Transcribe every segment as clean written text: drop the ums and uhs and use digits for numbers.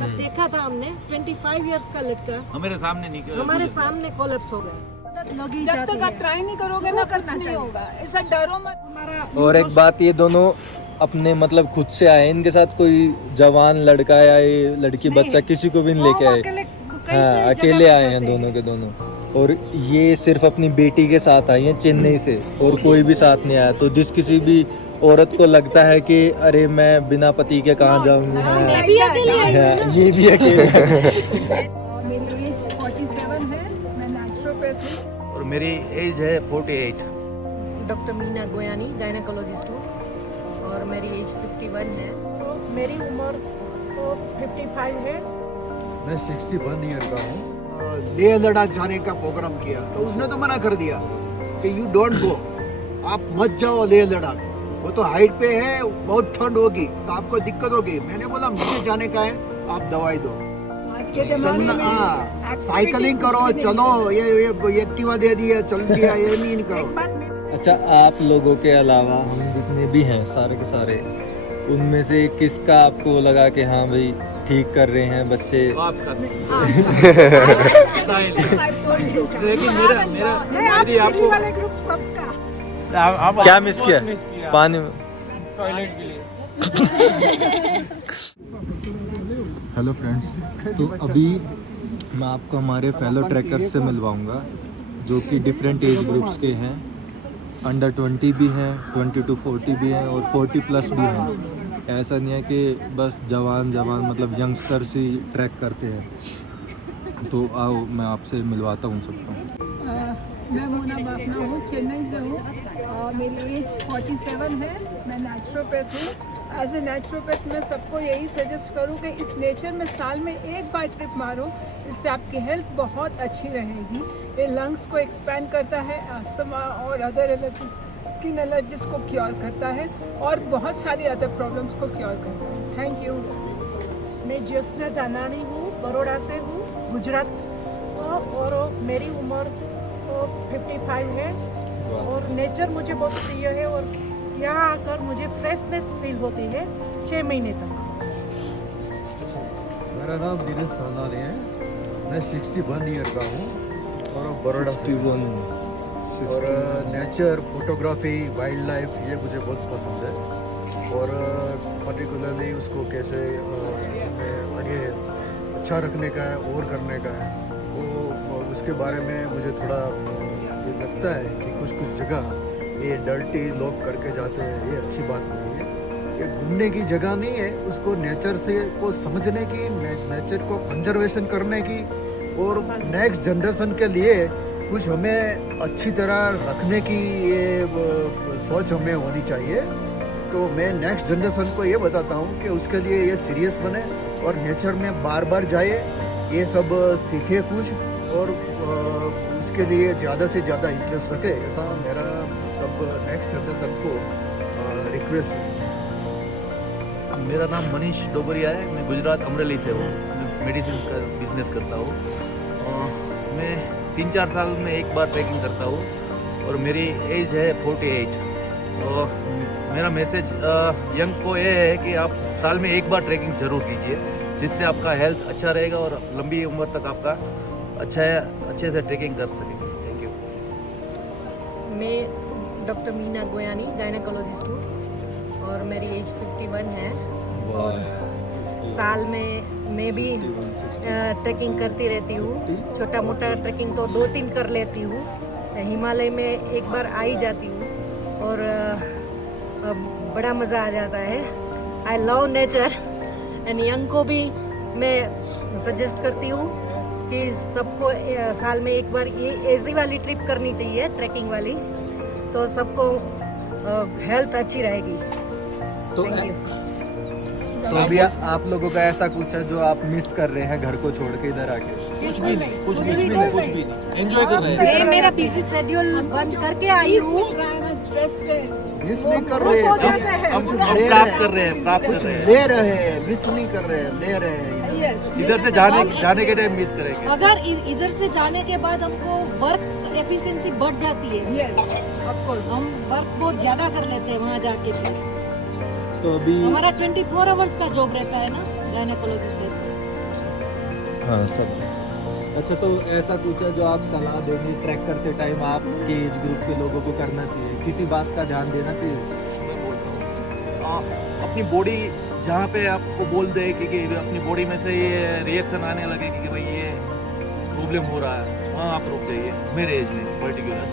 तब देखा था हमने 25 इयर्स का लड़का हमारे सामने कोलैप्स हो गया। जब तक आप ट्राई नहीं करोगे ना कुछ नहीं होगा, ऐसा डरो मत। और एक बात, ये दोनों अपने मतलब खुद से आए, इनके साथ कोई जवान लड़का या ये लड़की बच्चा किसी को भी नहीं लेके आए। हाँ, अकेले आए हैं दोनों के दोनों। और ये सिर्फ अपनी बेटी के साथ आई हैं चेन्नई से, और कोई भी साथ नहीं आया। तो जिस किसी भी औरत को लगता है कि अरे मैं बिना पति के कहाँ जाऊंगी, मैं भी अकेले आई हूँ। ये भी अकेले मेरी एज 47 है, मैं नेचुरोपैथ हूँ। और मेरी एज है 48। डॉक्टर मीना गोयानी गायनेकोलॉजिस्ट हूँ और मेरी एज 51 है। मेरी उम्र 55 है। मैं 61 ईयर का हूँ। लेह लद्दाख जाने का प्रोग्राम किया तो उसने तो मना कर दिया कि यू डोंट गो, आप मत जाओ लेह लद्दाख, वो तो हाइट पे है, बहुत ठंड होगी तो आपको दिक्कत होगी। मैंने बोला मुझे जाने का है, आप दवाई दो, आज के जमाने चलना, में हाँ साइकिलिंग करो, चलो, ये एक्टिवा दे दिया, चल दिया, ये नहीं करो। अच्छा, आप लोगों के अलावा हम जितने भी हैं सारे के सारे, उनमें से किसका आपको लगा कि हाँ भाई ठीक कर रहे हैं बच्चे? आपका मेरी आपको वाले ग्रुप सबका क्या मिस किया पानी में? टॉयलेट के लिए। हेलो फ्रेंड्स, तो अभी मैं आपको हमारे फेलो ट्रैकर्स से मिलवाऊंगा जो कि डिफरेंट एज ग्रुप्स के हैं। अंडर 20 भी हैं, 20 to 40 भी हैं और 40 प्लस भी हैं। ऐसा नहीं है कि बस जवान मतलब यंगस्टर्स ही ट्रैक करते हैं। तो आओ मैं आपसे मिलवाता हूँ सबको। मैं मोना बाफना हूँ, चेन्नई से हूँ। मेरी एज 47 है, मैं नेचुरोपैथ हूँ। एज ए नेचुरोपैथ मैं सबको यही सजेस्ट करूँ कि इस नेचर में साल में एक बार ट्रिप मारो, इससे आपकी हेल्थ बहुत अच्छी रहेगी। ये लंग्स को एक्सपैंड करता है, अस्थमा और अदर एलर्जीज, स्किन एलर्जीज को क्योर करता है और बहुत सारी अदर प्रॉब्लम्स को क्योर करता है। Thank you. मैं ज्योत्सना दानानी हूँ, बड़ौदा से हूँ, गुजरात। और मेरी उम्र 55 है और नेचर मुझे बहुत प्रिय है और यहाँ आकर मुझे फ्रेशनेस फील होती है 6 महीने तक। मेरा नाम दिनेश सालानी है, मैं 61 ईयर का हूँ और बड़ौदा से हूँ। और नेचर, फोटोग्राफी, वाइल्ड लाइफ ये मुझे बहुत पसंद है और पर्टिकुलरली उसको कैसे हमें आगे अच्छा रखने का है और करने का है, वो उसके बारे में मुझे थोड़ा ये लगता है कि कुछ जगह ये डर्टी लोग करके जाते हैं, ये अच्छी बात नहीं है। ये घूमने की जगह नहीं है, उसको नेचर से को समझने की, नेचर को कंजर्वेशन करने की और नेक्स्ट जनरेशन के लिए कुछ हमें अच्छी तरह रखने की ये सोच हमें होनी चाहिए। तो मैं नेक्स्ट जनरेशन को ये बताता हूँ कि उसके लिए ये सीरियस बने और नेचर में बार जाए, ये सब सीखे कुछ और उसके लिए ज़्यादा से ज़्यादा इंटरेस्ट रखे, ऐसा मेरा सब नेक्स्ट जनरेशन को रिक्वेस्ट है। मेरा नाम मनीष डोगरिया है, मैं गुजरात अमरेली से हूँ। मैं मेडिसिन का बिजनेस करता हूँ। मैं 3-4 साल में एक बार ट्रैकिंग करता हूँ और मेरी एज है 48। और मेरा मैसेज यंग को ये है कि आप साल में एक बार ट्रैकिंग ज़रूर कीजिए, जिससे आपका हेल्थ अच्छा रहेगा और लंबी उम्र तक आपका अच्छे से ट्रैकिंग कर सकेंगे। Thank you. मैं डॉक्टर मीना गोयानी गायनेकोलॉजिस्ट हूँ और मेरी एज 51 है और साल में मैं भी ट्रैकिंग करती रहती हूँ। छोटा मोटा ट्रैकिंग तो 2-3 कर लेती हूँ। हिमालय में एक बार आ ही जाती हूँ और बड़ा मज़ा आ जाता है। I love nature and young को भी मैं सजेस्ट करती हूँ कि सबको साल में एक बार ये ऐसी वाली ट्रिप करनी चाहिए, ट्रैकिंग वाली, तो सबको हेल्थ अच्छी रहेगी। तो अभी आप लोगों का ऐसा कुछ है जो आप मिस कर रहे हैं घर को छोड़ के इधर आके? कुछ भी नहीं, एंजॉय कर रहे हैं। मैं मेरा बिजी शेड्यूल बंद करके आई हूँ। स्ट्रेस से मिस नहीं कर रहे हैं, हम प्राप्त कर रहे हैं, ले रहे हैं, मिस नहीं कर रहे हैं, ले रहे हैं। इधर से जाने के टाइम मिस करेंगे। अगर इधर से जाने के बाद हमको वर्क एफिशिएंसी बढ़ जाती है। यस ऑफ कोर्स, हम वर्क बहुत ज्यादा कर लेते हैं वहाँ जाके। फिर तो अभी हमारा 24 आवर्स का जॉब रहता है ना, गायनेकोलॉजिस्ट है। हाँ सब। अच्छा तो ऐसा कुछ है जो आप सलाह देंगे ट्रैक करते टाइम आपके एज ग्रुप के लोगों को करना चाहिए, किसी बात का ध्यान देना चाहिए? मैं बोलता हूँ अपनी बॉडी जहाँ पे आपको बोल दे कि अपनी बॉडी में से ये रिएक्शन आने लगे कि भाई ये प्रॉब्लम हो रहा है, वहाँ आप रुक जाइए। मेरे एज में पर्टिकुलर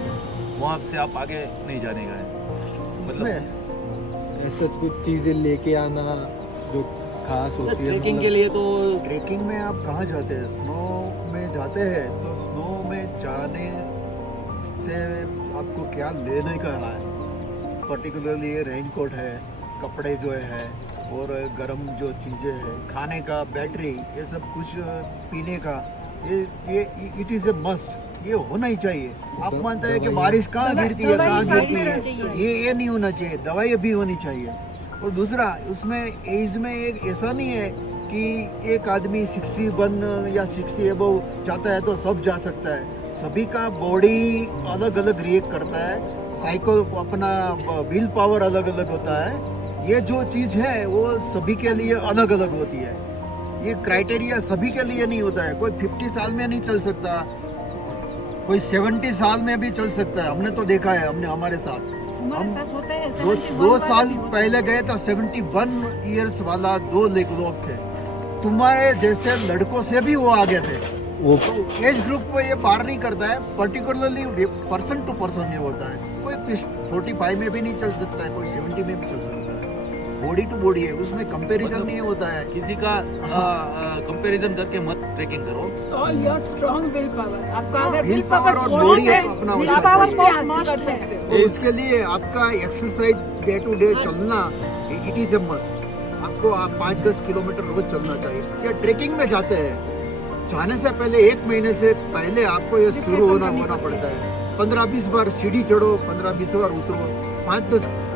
वहाँ से आप आगे नहीं जाने का है। मतलब ऐसा कुछ चीज़ें लेके आना जो खास होती है ट्रैकिंग के लिए तो ट्रैकिंग में आप कहाँ जाते हैं? स्नो में जाते हैं तो स्नो में जाने से आपको क्या लेने का है? पर्टिकुलरली ये रेनकोट है, कपड़े जो है और गर्म जो चीज़ें हैं, खाने का, बैटरी, ये सब कुछ पीने का, ये इट इज़ ए मस्ट, ये होना ही चाहिए। आप मानते हैं कि बारिश कहाँ गिरती है, कहाँ गिरती है, ये नहीं होना चाहिए। दवाई भी होनी चाहिए। और दूसरा उसमें एज में एक ऐसा नहीं है कि एक आदमी 61 या 60 एबव चाहता है तो सब जा सकता है। सभी का बॉडी अलग अलग रिएक्ट करता है, साइको अपना विल पावर अलग अलग होता है। ये जो चीज़ है वो सभी के लिए अलग अलग होती है। ये क्राइटेरिया सभी के लिए नहीं होता है। कोई 50 साल में नहीं चल सकता, कोई 70 साल में भी चल सकता है। हमने तो देखा है, हमने हमारे साथ हमारे साथ होता है। 2 साल पहले गए तो 71 इयर्स वाला 2 लोग थे। तुम्हारे जैसे लड़कों से भी वो आगे थे। वो तो एज ग्रुप को ये पार नहीं करता है। पर्टिकुलरली पर्सन टू पर्सन ये होता है। कोई 45 में भी नहीं चल सकता है, कोई 70 में भी चल सकता है। बॉडी टू बॉडी है, उसमें कंपैरिजन नहीं होता है। किसी का कंपैरिजन करके मत ट्रैकिंग करो। All your strong will power. आपका अगर Will विल power पावर और स्ट्रॉन्ग body है, अपना विल होना पावर चाहिए। को हासिल कर सकते हो। तो इसके लिए आपका एक्सरसाइज डे टू डे चलना इट इज ए मस्ट। आपको 5-10 किलोमीटर रोज चलना चाहिए। या ट्रैकिंग में जाते हैं, जाने से पहले 1 महीने से पहले आपको ये शुरू होना पड़ता है। 15-20 बार सीढ़ी चढ़ो, 15-20 बार उतरो,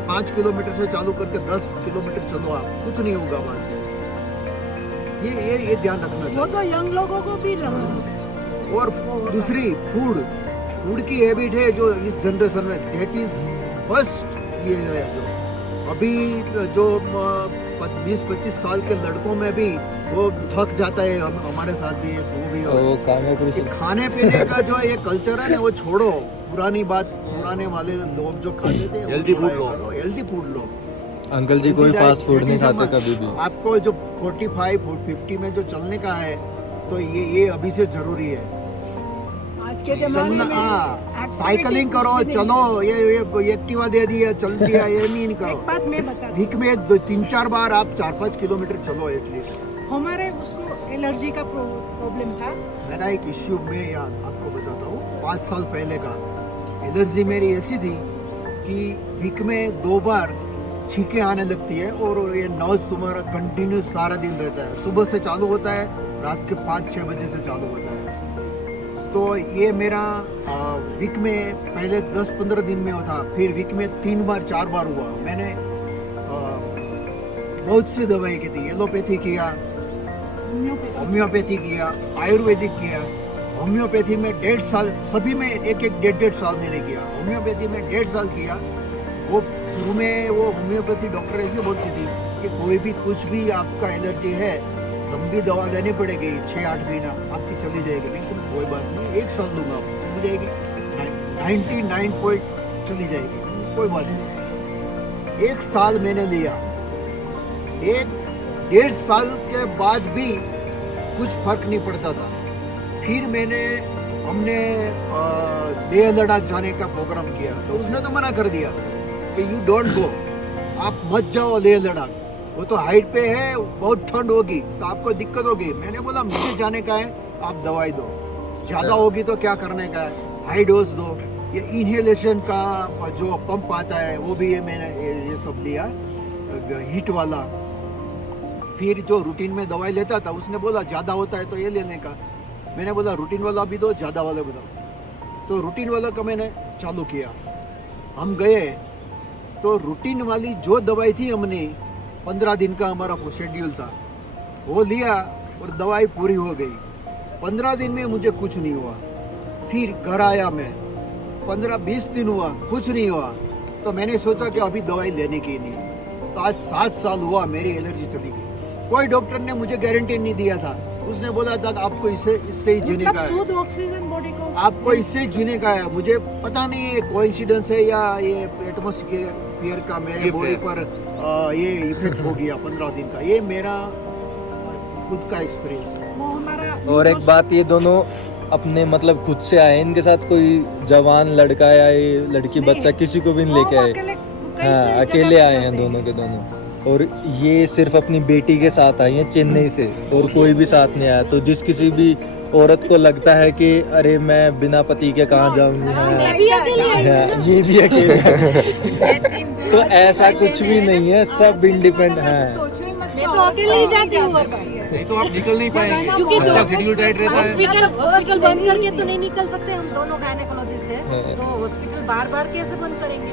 5 किलोमीटर से चालू करके 10 किलोमीटर चलो, आप कुछ नहीं होगा बाद में। ये ध्यान रखना वो चाहिए। तो यंग लोगों को भी लगा। और दूसरी फूड की हैबिट है जो इस जनरेशन में दैट इज फर्स्ट। ये है जो अभी जो 20-25 साल के लड़कों में भी वो थक जाता है। हमारे साथ भी वो भी तो कामयाब ये खाने पीने का जो ये कल्चर है ना, वो छोड़ो। पुरानी बात, पुराने वाले लोग जो खाते थे हेल्दी फूड लो। हेल्दी फूड लो। अंकल जी कोई Healthy फास्ट diet, फूड नहीं that is खाते a must। कभी भी। आपको जो 45-50 में जो चलने का है तो ये अभी से जरूरी है। आज के जमाने चलना, में हाँ, साइकिलिंग करो, चलो। ये एक्टिवा दे दिया, चल दिया, ये नहीं करो। एक बात मैं बता वीक में 3-4 बार आप 4-5 किलोमीटर चलो एटलीस्ट। हमारे उसको एलर्जी का प्रॉब्लम था। मेरा एक इश्यू मैं आपको बताता हूँ। 5 साल पहले का एलर्जी मेरी ऐसी थी कि वीक में 2 बार छींके आने लगती है और ये नॉइज तुम्हारा कंटिन्यूस सारा दिन रहता है। सुबह से चालू होता है, रात के 5-6 बजे से चालू होता है। तो ये मेरा वीक में पहले 10-15 दिन में होता, फिर वीक में 3 बार 4 बार हुआ। मैंने बहुत सी दवाई की थी। एलोपैथी किया, होम्योपैथी किया, आयुर्वेदिक किया। होम्योपैथी में 1.5 साल, सभी में एक 1.5 साल मैंने किया। होम्योपैथी में 1.5 साल किया। वो शुरू में वो होम्योपैथी डॉक्टर ऐसे बोलती थी कि कोई भी कुछ भी आपका एलर्जी है, लंबी दवा लेनी पड़ेगी, 6-8 महीना आपकी चली जाएगी। लेकिन कोई बात नहीं, 1 साल दूंगा, चली जाएगी, 99 पॉइंट चली जाएगी, कोई बात नहीं। 1 साल मैंने लिया। 1.5 साल के बाद भी कुछ फर्क नहीं पड़ता था। फिर हमने लेह लद्दाख जाने का प्रोग्राम किया तो उसने तो मना कर दिया कि यू डोंट गो, आप मत जाओ लेह लद्दाख, वो तो हाइट पे है, बहुत ठंड होगी तो आपको दिक्कत होगी। मैंने बोला मुझे जाने का है, आप दवाई दो, ज़्यादा होगी तो क्या करने का है, हाई डोज दो। ये इनहेलेशन का जो पंप आता है वो भी मैंने ये सब लिया, हीट वाला। फिर जो रूटीन में दवाई लेता था उसने बोला ज़्यादा होता है तो ये लेने का। मैंने बोला रूटीन वाला भी दो, ज़्यादा वाला भी दो। तो रूटीन वाला का मैंने चालू किया। हम गए तो रूटीन वाली जो दवाई थी, हमने 15 दिन का हमारा शेड्यूल था, वो लिया और दवाई पूरी हो गई। 15 दिन में मुझे कुछ नहीं हुआ। फिर घर आया मैं, 15-20 दिन हुआ, कुछ नहीं हुआ। तो मैंने सोचा कि अभी दवाई लेने की नहीं। तो आज 7 साल हुआ, मेरी एलर्जी चली गई। कोई डॉक्टर ने मुझे गारंटी नहीं दिया था। उसने बोला था कि आपको इससे ही जीने का है, शुद्ध ऑक्सीजन बॉडी को आपको इससे ही जीने का है। मुझे पता नहीं ये कोइंसिडेंस है या ये एटमॉस्फेयर का मेरे ये बॉडी पर ये इफेक्ट हो गया 15 दिन का। ये मेरा खुद का एक्सपीरियंस है। वो हमारा और एक बात, ये दोनों अपने मतलब खुद से आए, इनके साथ कोई जवान लड़का या ये लड़की बच्चा किसी को भी नहीं लेके आए। हाँ, अकेले आए हैं दोनों के दोनों। और ये सिर्फ अपनी बेटी के साथ आई हैं चेन्नई से, और कोई भी साथ नहीं आया। तो जिस किसी भी औरत को लगता है कि अरे मैं बिना पति के कहाँ जाऊंगी, हाँ, ये भी अकेले हैं। तो ऐसा कुछ भी नहीं है, सब इंडिपेंडेंट हैं। सोचो ही मत, मैं तो अकेले ही जाती हूँ नहीं तो आप निकल नहीं पाएंगे क्योंकि दो आपका शेड्यूल टाइट रहता है। हॉस्पिटल बंद करके तो नहीं निकल सकते, हम दोनों गायनेकोलॉजिस्ट हैं, तो हॉस्पिटल बार कैसे बंद करेंगे?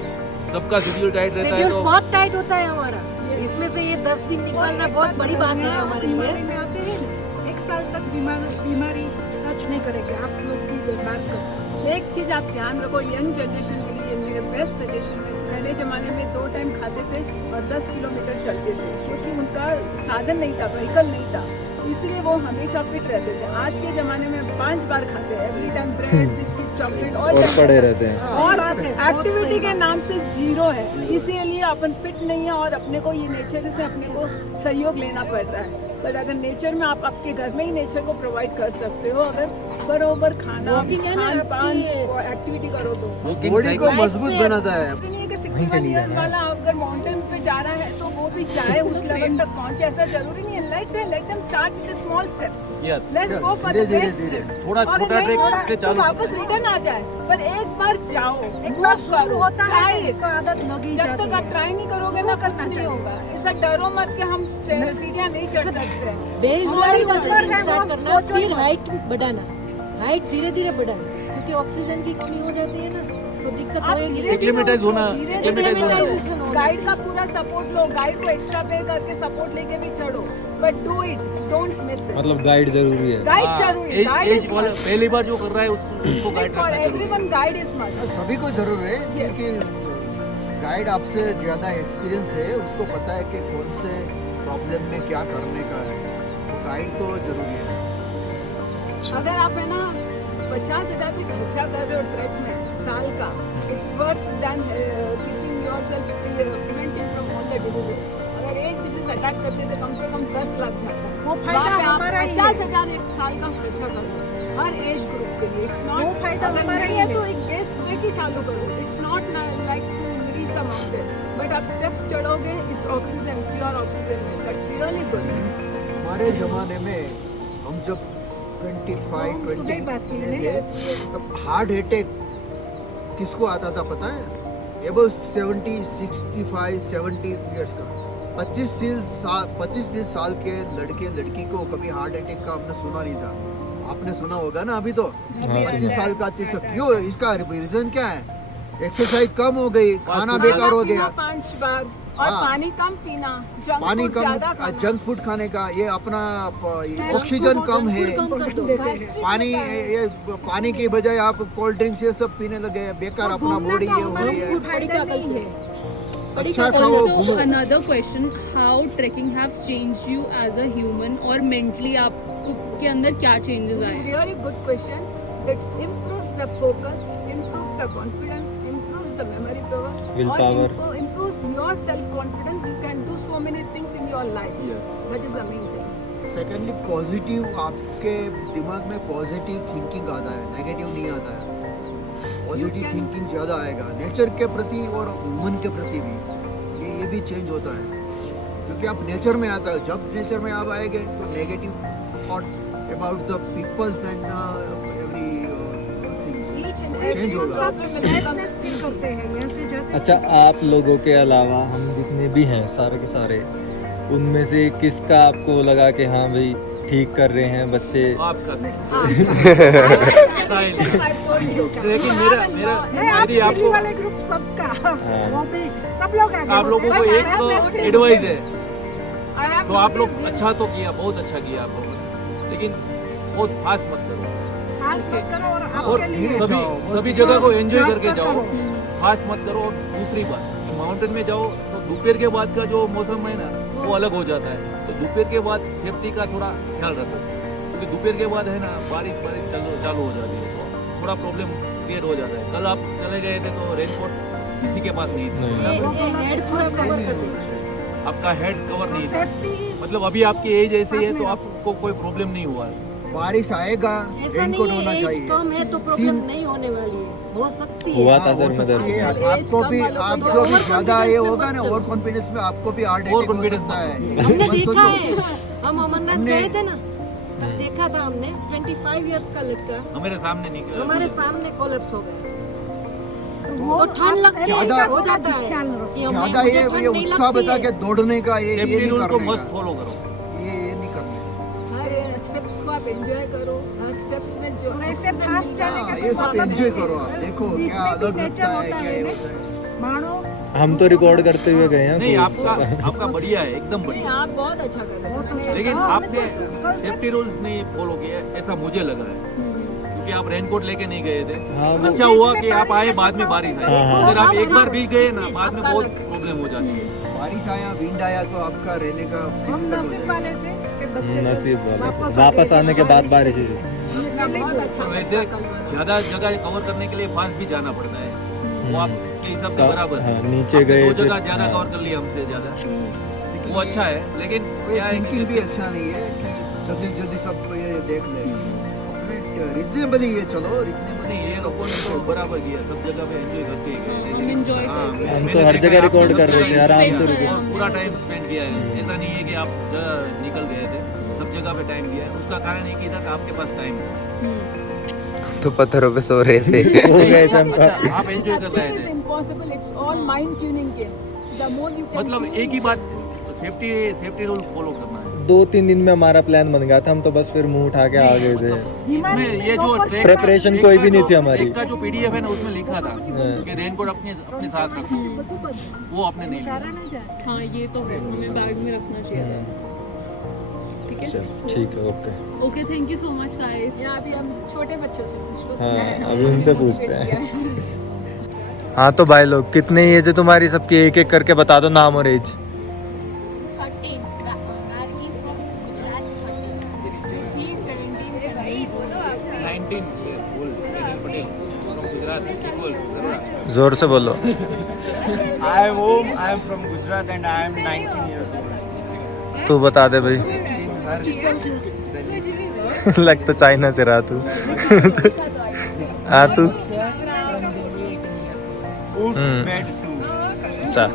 सबका शेड्यूल टाइट रहता है शेड्यूल तो बहुत टाइट होता है हमारा, इसमें से ये 10 दिन निकालना बहुत बड़ी बात है हमारे लिए। बीमारी में आते हैं ना, 1 साल तक बीमारी टच नहीं करेगी। आप लोग भी बात करो। एक चीज आप ध्यान रखो, यंग जनरेशन के लिए मेरे बेस्ट सजेशन है, पहले ज़माने में 2 टाइम खाते थे और 10 किलोमीटर चलते थे, क्योंकि उनका साधन नहीं था, व्हीकल नहीं था, इसलिए वो हमेशा फिट रहते थे। आज के ज़माने में 5 बार खाते हैं, every time bread, biscuit, chocolate और पड़े रहते हैं। और एक्टिविटी के नाम से जीरो है, इसीलिए अपन फिट नहीं है और अपने को ये नेचर से अपने को सहयोग लेना पड़ता है। पर अगर नेचर में आप आपके घर में ही नेचर को प्रोवाइड कर सकते हो, अगर बरोबर खाना, Walking है ना खान पान, आपकी- एक्टिविटी करो तो Walking बॉडी को cycle- मजबूत बनाता है। नहीं है कि 61 ईयर्स वाला अगर माउंटेन पे जा रहा है तो वो भी चाहे उस लेवल तक पहुंचे, ऐसा जरूरी नहीं है। Let them start with a small step, Yes. Let's go for the धीरे बेस्ट। धीरे थोड़ा छोटा ट्रैक से तो चालू वापस रिटर्न आ जाए, पर एक बार जाओ, एक बार move शुरू करो, होता है try it। तो आदत लगी जब जाती तक आप है। ट्राई नहीं करोगे ना, कुछ नहीं होगा। ऐसा डरो मत कि हम सीढ़ियाँ नहीं चढ़ सकते। बेस हमारी लाइन जगह है, स्टार्ट वो करना, सोचो फिर ही मत। हाइट बढ़ाना, हाइट धीरे धीरे बढ़ाना, क्योंकि ऑक्सीजन की कमी हो जाती है ना, तो दिक्कत आप होएगी। धीरे-धीरे Acclimatize होना, धीरे-धीरे acclimatize होना। Acclimatization होना गाइड का चाहिए। पूरा सपोर्ट लो, गाइड को एक्स्ट्रा पे करके सपोर्ट लेके भी चढ़ो, but do it, don't miss it. मतलब गाइड जरूरी है। गाइड जरूरी, गाइड इज वाला पहली बार जो कर रहा है उसको गाइड फॉर रखना जरूरी है। Everyone, guide is must. सभी को जरूर है, Yes. क्योंकि गाइड आपसे ज़्यादा एक्सपीरियंस है, उसको पता है कि कौन से प्रॉब्लम में क्या करने का है, तो गाइड तो जरूरी है। अगर आप है ना 50,000 भी खर्चा कर रहे हो ट्रैक में साल का, it's worth then keeping yourself preventing from all the diseases. अगर एक डिजीज अटैक करते तो कम से कम 10 लाख जाता, वो फायदा हमारा ही है। 50,000 एक साल का खर्चा करो हर एज ग्रुप के लिए। इट्स वो नॉट, फायदा अगर हमारा नहीं ही है है। तो एक बेस ट्रैक ही चालू करो। It's not like to reach the mountain, but आप स्टेप्स चढ़ोगे इस ऑक्सीजन, प्योर ऑक्सीजन में, दैट्स रियली गुड। हमारे ज़माने में हम जब 25, सुबह ही बात की है। 20 तब हार्ट अटैक किसको आता था पता है? एबव 70, 65, 70 ईयर्स का 25 साल के लड़के लड़की को कभी हार्ट अटैक का आपने सुना नहीं था। आपने सुना होगा ना अभी तो 25 साल का 30। क्यों? इसका रीजन क्या है? एक्सरसाइज कम हो गई, खाना बेकार हो गया, 5 बार, और हाँ। पानी कम पीना, जंक पानी फूड ज्यादा कम, खाना। जंक फूड खाने का, ये अपना ऑक्सीजन कम है। कम कर दो। पानी, ये पानी की बजाय आप कोल्ड ड्रिंक्स ये सब पीने लगे, बेकार अपना बॉडी ये हो रही है। फायदा नहीं है। अच्छा खाओ, Also, घूमो। another question, how trekking have changed you as a human और mentally आपको के अंदर क्या changes This is आए? really good question. That improves the focus, improves the confidence, improves the memory power, Willpower. or improves your self confidence. You can do so many things in your life. Yes. That is the main thing. Secondly positive, आपके दिमाग में positive thinking आता है, negative नहीं आता है। Positive thinking ज़्यादा आएगा नेचर के प्रति और ह्यूमन के प्रति भी। ये भी चेंज होता है क्योंकि आप नेचर में आता है। जब नेचर में आप आएंगे तो negative thought about the peoples and every things Each and change every होगा। problem will become freshness feel करते हैं यहाँ से जाते हैं। अच्छा, आप लोगों के अलावा हम जितने भी हैं सारे के सारे, उनमें से किसका आपको लगा कि हाँ भाई ठीक कर रहे हैं बच्चे? आपका लेकिन लेकिन मेरा नहीं, आज मेरी दिल्ली आपको वाले ग्रुप सबका हाँ। वो भी सब लोग आगे आप लोगों को बढ़ते हैं। एक Freshness feel एडवाइस करते है, हैं। तो आप लोग अच्छा तो किया, बहुत अच्छा किया आप लोगों ने, लेकिन बहुत फास्ट मत करो फास्ट मत करो और और आपके लिए सभी जाओ, सभी जगह को एंजॉय याद करके कर जाओ, करो। फास्ट मत करो। और दूसरी बात, माउंटेन में जाओ तो दोपहर के बाद का जो मौसम है ना वो अलग हो जाता है, तो दोपहर के बाद सेफ्टी का थोड़ा ख्याल रखो। क्योंकि दोपहर के बाद है ना बारिश चालू हो जाती है, तो थोड़ा प्रॉब्लम क्रिएट हो जाता है। कल आप चले गए थे तो रेनकोट किसी के पास नहीं था, हेड पूरा कवर कर दीजिए। आपका हेड कवर नहीं था। मतलब अभी आपकी एज ऐसी है तो आपको कोई प्रॉब्लम नहीं हुआ है। बारिश आएगा, ऐसा रेनकोट नहीं होना है, एज चाहिए। कम है तो प्रॉब्लम नहीं होने वाली है, हो सकती है। हुआ था हाँ, सर हो सकती इधर है। से। आपको भी, आप जो भी ज्यादा ये होगा ना ओवर कॉन्फिडेंस में, आपको भी हार्ट Over अटैक हो confidence। सकता है। हमने मत देखा सोचो। है, हम अमरनाथ गए थे ना, तब देखा था हमने 25 इयर्स का लड़का हमारे सामने निकल हमारे सामने कोलैप्स हो गया। तो ठंड लगती है, ज्यादा- हो जाता है कि हमें- ज्यादा मुझे ये ठंड नहीं उत्साह लगती बता है। के दौड़ने का ये सेफ्टी नहीं रूल को करने मस्त का, फॉलो करो। ये नहीं करना। हर स्टेप्स को आप एंजॉय करो, हर स्टेप्स में जो वैसे फास्ट चले हाँ, के ये सब एंजॉय करो आप, देखो क्या अलग लगता है, क्या ये होता है। मानो हम तो रिकॉर्ड करते हुए गए हैं नहीं, तो आपका बढ़िया है, एकदम नहीं, बढ़िया। आप बहुत अच्छा कर रहे हैं। लेकिन आपने सेफ्टी रूल्स नहीं फॉलो किए, ऐसा मुझे लगा है, क्योंकि आप रेनकोट लेके नहीं गए थे। हाँ, वो- अच्छा हुआ कि आप आए, बाद में बारिश आई। हाँ। अगर आप एक बार भी गए ना, बाद में बहुत प्रॉब्लम हो जाती है। बारिश आया, विंड आया तो आपका रहने का हम difficult हो नसीब जाएगा। वाले थे कि बच्चे से नसीब वाला था। वापस वापस आने के बाद बारिश हुई। बहुत अच्छा और वैसे ज्यादा जगह कवर करने के लिए फास्ट भी जाना पड़ता है, वो आपके हिसाब से बराबर है। हाँ, नीचे आपने गए दो थे। जगह ज्यादा कवर कर लिया हमसे ज्यादा, वो अच्छा है। लेकिन वो ये क्या है कि थिंकिंग भी जैसे- अच्छा नहीं है कि जल्दी जल्दी सब ये देख ले। रिजनेबली ये चलो, रिजनेबली नहीं, ये लोगों ने तो बराबर किया, सब जगह पे एंजॉय करके गए। हम enjoy हाँ, कर रहे मैं- हम मैंने तो हर देखा जगह है, रिकॉर्ड आपने कर रहे सब थे, जगह आराम से spend रुके। किया है, पूरा टाइम स्पेंड किया है। ऐसा नहीं है कि आप जगह निकल गए थे, सब जगह पे टाइम दिया है। उसका कारण एक ही था कि आपके पास टाइम है, तो पत्थरों पे सो रहे थे। सो गए थे हम। आप एंजॉय कर रहे इज थे। Impossible, it's all mind tuning game. The more you can मतलब एक ही बात, सेफ्टी रूल फॉलो करना है। 2-3 दिन में हमारा प्लान बन गया था, हम तो बस फिर मुंह उठा के आ गए थे। इसमें ये जो ट्रैक Preparation ट्रैक कोई का भी नहीं जो- थी हमारी। ट्रैक का जो पीडीएफ है ना, उसमें लिखा था कि रेनकोट अपने साथ रखो, वो आपने नहीं लिया। हाँ, ये तो है, हमें बैग में रखना चाहिए था। ठीक है, ठीक है, okay. Okay, thank you so much guys. यहाँ अभी हम छोटे बच्चों से पूछ लो। हाँ, अभी उनसे पूछते हैं। हाँ तो भाई लोग, कितने एज है तुम्हारी सबकी, एक एक करके बता दो नाम और as. 13 Nargi from Gujarat 13 17 Chennai 19 बोल, Daniel पटेल from गुजरात, बोल। जोर से बोलो। I am Om. I am from Gujarat and I am 19 years old. तू बता दे भाई। लग तो चाइना से रहा तू। हाँ तू। Med 2. अच्छा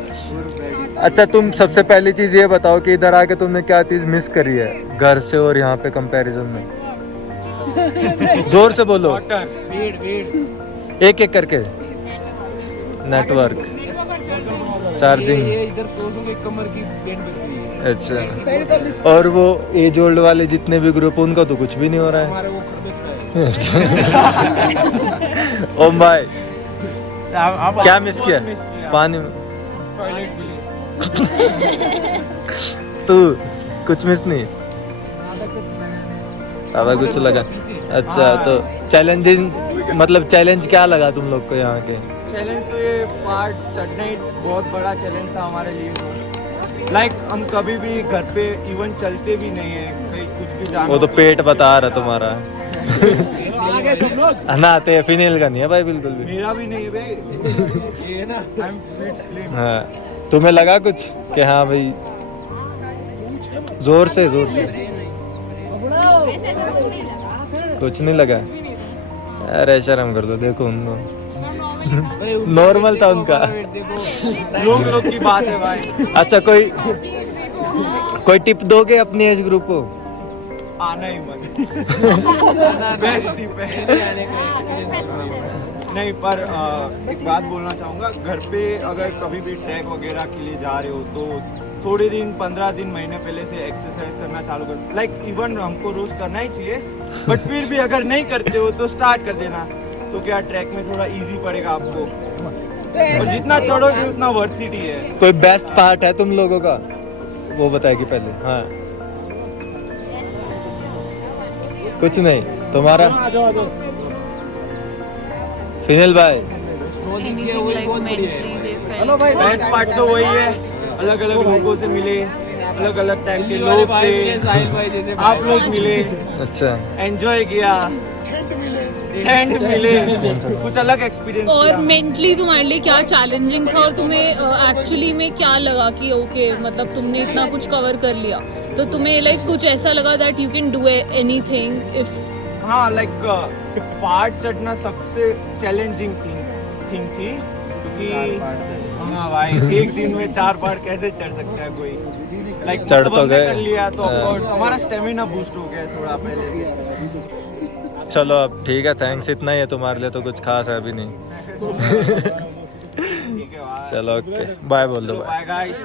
अच्छा, तुम सबसे पहली चीज ये बताओ कि इधर आके तुमने क्या चीज मिस करी है घर से और यहाँ पे कंपैरिजन में। जोर से बोलो, Water. Weed. एक एक करके। Network, charging. इधर सोचो कि कमर की पेन बच रही है। अच्छा, और वो एज ओल्ड वाले जितने भी ग्रुप, उनका तो कुछ भी नहीं हो रहा हमारे वो खरबच रहा है। ओम भाई, है। क्या मिस किया पानी में? टॉयलेट के लिए। तू कुछ मिस नहीं? ज्यादा कुछ लगा? अच्छा, तो चैलेंजेस, मतलब चैलेंज क्या लगा तुम लोग को यहाँ के? चैलेंज तो ये पहाड़ चढ़ना ही बहुत बड़ा चैलेंज था हमारे लिए। लाइक हम कभी भी घर पे इवन चलते भी नहीं है, कहीं कुछ भी जाना वो तो हो पेट बता रहा तुम्हारा। आगे सब लोग। नहाते फिनेल का नहीं है भाई, बिल्कुल भी। मेरा भी नहीं है भाई। ये ना आई एम फिट स्लिम। हाँ, तुम्हें लगा कुछ कि हाँ भाई? जोर से जोर से। वैसे तो कुछ नहीं लगा। कुछ नहीं लगा? अरे शर्म कर दो, देखो उनको नॉर्मल था उनका। लोग की बात है भाई। अच्छा, कोई टिप दोगे अपनी एज ग्रुप को? आना ही मत। बेस्ट टिप है। नहीं, पर एक बात बोलना चाहूँगा, घर पे अगर कभी भी ट्रैक वगैरह के लिए जा रहे हो तो थोड़े दिन, 15 दिन, महीने पहले से एक्सरसाइज करना चालू कर। लाइक इवन हमको रोज करना ही चाहिए, बट फिर भी अगर नहीं करते हो तो स्टार्ट कर देना, तो क्या ट्रैक में थोड़ा इजी पड़ेगा आपको, और जितना चढ़ोगे उतना वर्थ इट ही है। कोई बेस्ट पार्ट है तुम लोगों का, वो बताएगी पहले। हाँ, कुछ नहीं तुम्हारा? फिनिल भाई, Anything like mentally they felt. Best part तो वही है, अलग अलग लोगों से मिले, अलग अलग टाइप के लोग थे, आप लोग मिले, अच्छा एंजॉय किया, टेंट मिले, कुछ अलग एक्सपीरियंस और मेंटली तुम्हारे लिए क्या चैलेंजिंग था और तुम्हें एक्चुअली में क्या लगा कि ओके मतलब तुमने इतना कुछ कवर कर लिया तो तुम्हें लाइक कुछ ऐसा लगा that you can do anything if हाँ लाइक पहाड़ चढ़ना सबसे चैलेंजिंग थिंग थी क्योंकि हाँ भाई एक दिन में 4 पहाड़ कैसे चढ़ सकता है कोई लाइक चढ़ तो गए। कर लिया तो ऑफ कोर्स हमारा स्टेमिना बूस्ट हो गया थोड़ा पहले से। चलो अब ठीक है, थैंक्स, इतना ही है तुम्हारे लिए तो कुछ खास है अभी नहीं। ठीक है भाई, चलो ओके, बाय बोल दो, बाय। Bye guys.